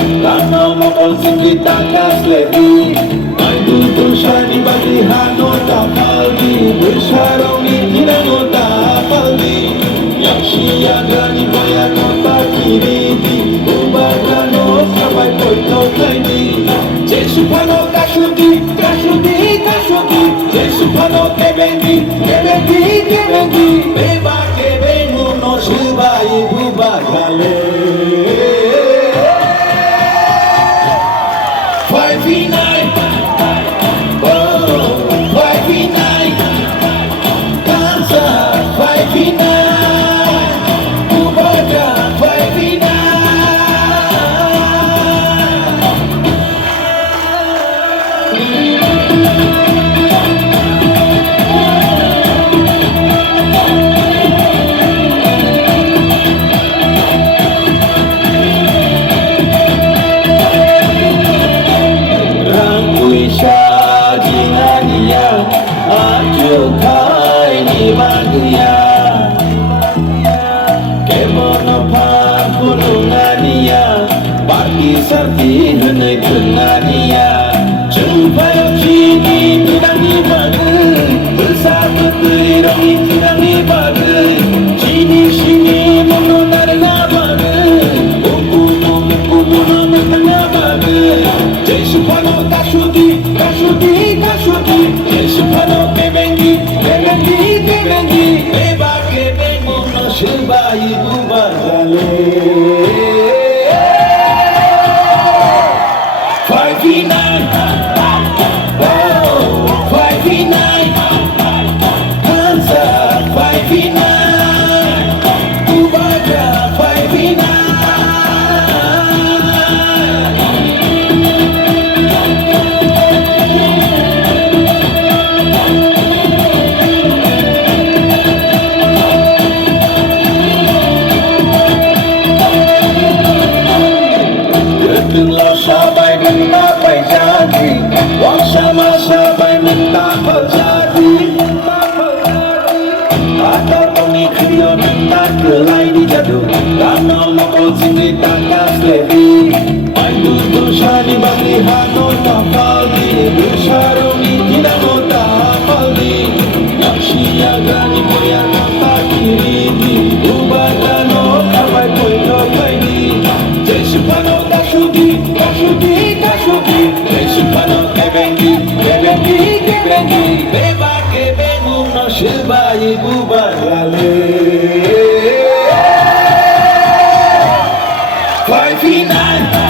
Karena mokol singgi takas lebi Ay tutun shani bagi hano takaldi Bersharoni hirano takaldi Yakshi agrani bayano takiriti Ubagano sampai poito kaini Jesu pano kashugi, kashugi, kashugi Jesu pano kebengi, kebengi, kebengi Beba kebengu no shubai bubagale Sarti henai kenania Jumpai cini tirangi bagai Bersama tirangi tirangi bagai Cini sini menonari bagai Buku menonari bagai Jesu pano kashugi, kashugi, kashugi Jesu pano kebengi, kebengi, kebengi Beba kebengu no sebai ubagale Sama-sama minta terjadi Atau pengikutnya minta kelai dijadu Karena mokol sini takas lebi Main dosa di bagi hano tapaldi Bersarungi tidak mau tapaldi Yaksi agani moya kata kiriti Ubadano kapai poito kaini Jesu pano kashugi, kashugi, kashugi Jesu pano kebengi, kebengi, kebengi Beba kebengu no sebai bubagale Five, nine